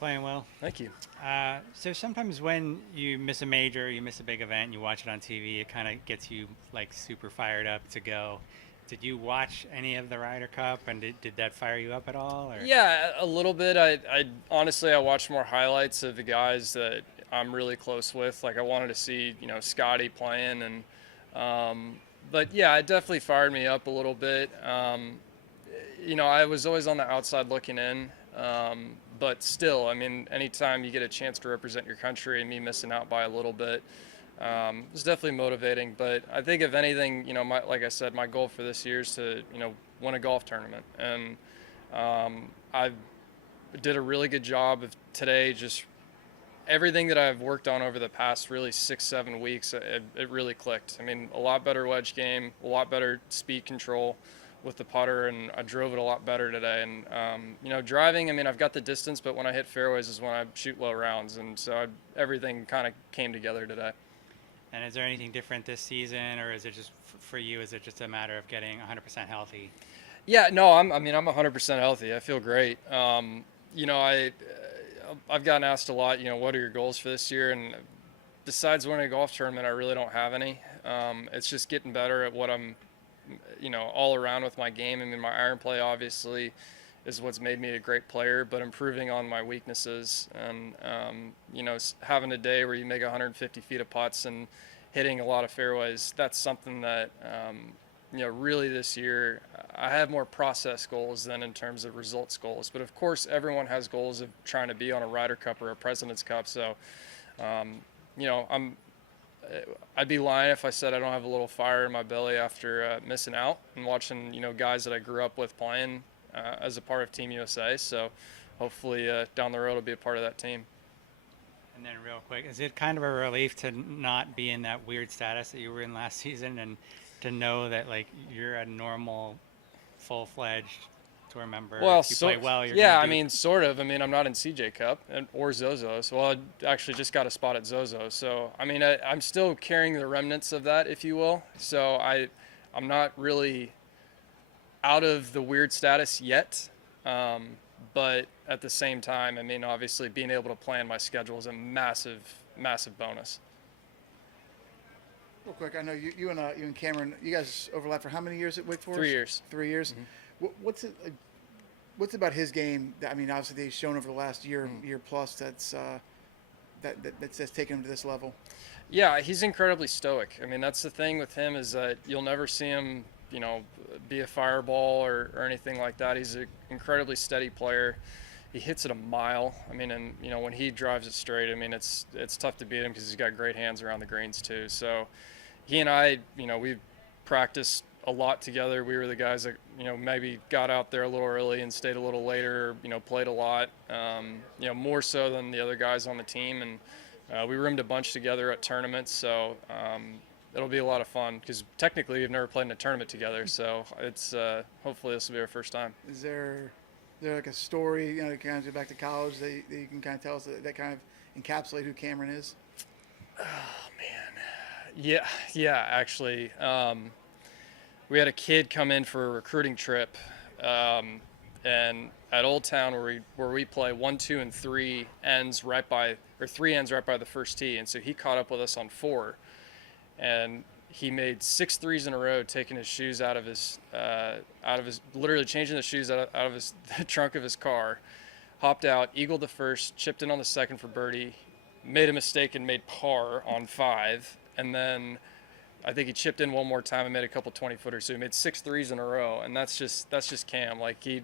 Playing well. Thank you. So sometimes when you miss a major, you miss a big event, and you watch it on TV, it kind of gets you like super fired up to go. Did you watch any of the Ryder Cup, and did that fire you up at all? Or Yeah, a little bit. I honestly I watched more highlights of the guys that I'm really close with. Like I wanted to see Scotty playing, and but yeah, it definitely fired me up a little bit. I was always on the outside looking in, but still, I mean, anytime you get a chance to represent your country and me missing out by a little bit, it's definitely motivating. But I think if anything, like I said, my goal for this year is to win a golf tournament, and I did a really good job of today. Just everything that I've worked on over the past really 6-7 weeks, it really clicked. I mean, a lot better wedge game, a lot better speed control with the putter, and I drove it a lot better today. And driving, I mean, I've got the distance, but when I hit fairways is when I shoot low rounds, and so everything kind of came together today. and is there anything different this season, or is it just for you? Is it just a matter of getting 100% healthy? Yeah, no, I'm 100% healthy. I feel great. I've gotten asked a lot, what are your goals for this year? And besides winning a golf tournament, I really don't have any. It's just getting better at what I'm, all around with my game. I mean, my iron play obviously is what's made me a great player, but improving on my weaknesses and, having a day where you make 150 feet of putts and hitting a lot of fairways, that's something that, really this year, I have more process goals than in terms of results goals. But of course, everyone has goals of trying to be on a Ryder Cup or a President's Cup. So, um, you know, I'm, I'd be lying if I said I don't have a little fire in my belly after missing out and watching, guys that I grew up with playing as a part of Team USA. So, hopefully, down the road, I'll be a part of that team. And then, real quick, is it kind of a relief to not be in that weird status that you were in last season, and to know that like you're a normal, full-fledged tour member? Well, If you play so well, you're gonna yeah, I do. mean, sort of. I mean, I'm not in CJ Cup or Zozo. So well, I actually just got a spot at Zozo. So I mean, I'm still carrying the remnants of that, if you will. So I'm not really out of the weird status yet. Um, but at the same time, I mean, obviously, being able to plan my schedule is a massive, massive bonus. Real quick, I know you and Cameron, you guys overlap for how many years at Wake Forest? 3 years. 3 years. What's it? What's about his game? I mean, obviously they've shown over the last year plus that's taken him to this level. Yeah, he's incredibly stoic. I mean, that's the thing with him is that you'll never see him, be a fireball or anything like that. He's an incredibly steady player. He hits it a mile. I mean, and when he drives it straight, I mean, it's tough to beat him because he's got great hands around the greens too. So he and I, we practiced a lot together. We were the guys that maybe got out there a little early and stayed a little later. Played a lot. More so than the other guys on the team, and we roomed a bunch together at tournaments. So it'll be a lot of fun because technically we've never played in a tournament together. So it's hopefully this will be our first time. Is there like a story, kind of go back to college that you can kind of tell us that kind of encapsulate who Cameron is? Yeah, actually. We had a kid come in for a recruiting trip, and at Old Town where we play 1, 2, and 3 ends right by, or 3 ends right by the first tee, and so he caught up with us on 4, and he made 6 threes in a row, taking his shoes out of his literally changing the shoes out of his the trunk of his car, hopped out, eagled the first, chipped in on the second for birdie, made a mistake and made par on 5, and then I think he chipped in one more time and made a couple 20-footers. So he made 6 threes in a row, and that's just Cam. Like he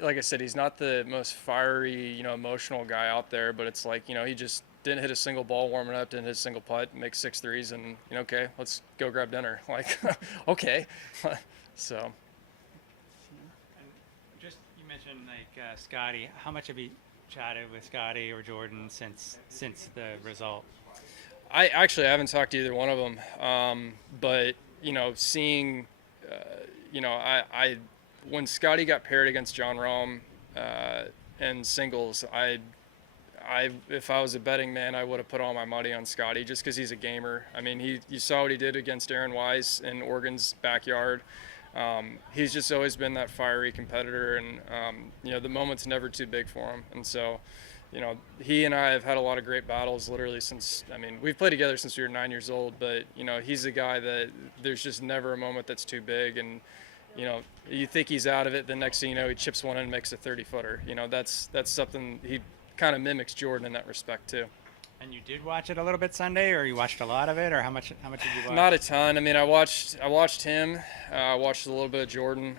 like I said, he's not the most fiery, emotional guy out there, but it's like, he just didn't hit a single ball warming up, didn't hit a single putt, make 6 threes, and okay, let's go grab dinner. Like, okay, so. And just you mentioned like Scotty. How much have you chatted with Scotty or Jordan since the result? I haven't talked to either one of them, but seeing, I when Scotty got paired against John Rahm in singles, if I was a betting man, I would have put all my money on Scotty just because he's a gamer. I mean, you saw what he did against Aaron Wise in Oregon's backyard. he's just always been that fiery competitor, and the moment's never too big for him. And so, he and I have had a lot of great battles literally since, we've played together since we were 9 years old, but, he's a guy that there's just never a moment that's too big. And, you think he's out of it, the next thing you know, he chips one in and makes a 30-footer. That's something he kind of mimics Jordan in that respect too. And you did watch it a little bit Sunday, or you watched a lot of it, or how much did you watch? Not a ton. I watched him. I watched a little bit of Jordan,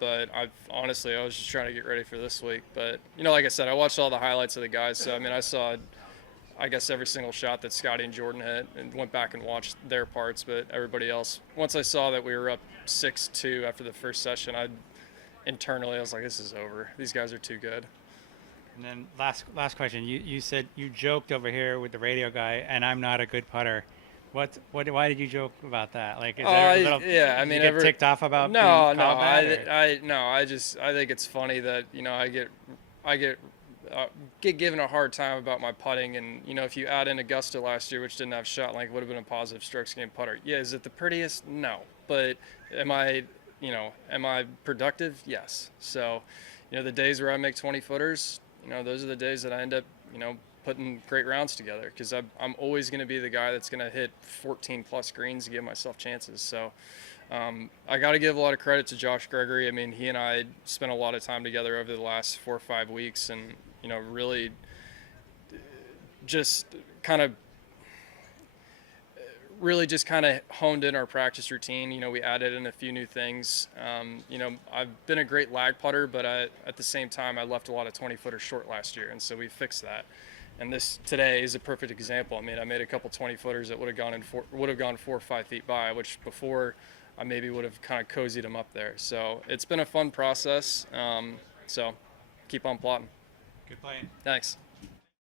but I was just trying to get ready for this week. But like I said, I watched all the highlights of the guys. So I saw, I guess, every single shot that Scotty and Jordan hit, and went back and watched their parts. But everybody else, once I saw that we were up 6-2 after the first session, internally I was like, this is over. These guys are too good. And then last question. You said you joked over here with the radio guy, and I'm not a good putter. Why did you joke about that? Like, is there a little? Yeah, you get ticked off about? No, being no. called that, I think it's funny that I get given a hard time about my putting, and if you add in Augusta last year, which didn't have shot length, would have been a positive strokes gained putter. Yeah, is it the prettiest? No, but am I productive? Yes. So, the days where I make 20 footers. Those are the days that I end up, putting great rounds together, because I'm always going to be the guy that's going to hit 14 plus greens to give myself chances. So I got to give a lot of credit to Josh Gregory. He and I spent a lot of time together over the last 4 or 5 weeks, and really just kind of honed in our practice routine. We added in a few new things. I've been a great lag putter, but at the same time, I left a lot of 20-footers short last year, and so we fixed that. And this today is a perfect example. I made a couple 20-footers that would have gone 4 or 5 feet by, which before I maybe would have kind of cozied them up there. So it's been a fun process. So keep on plotting. Good playing. Thanks.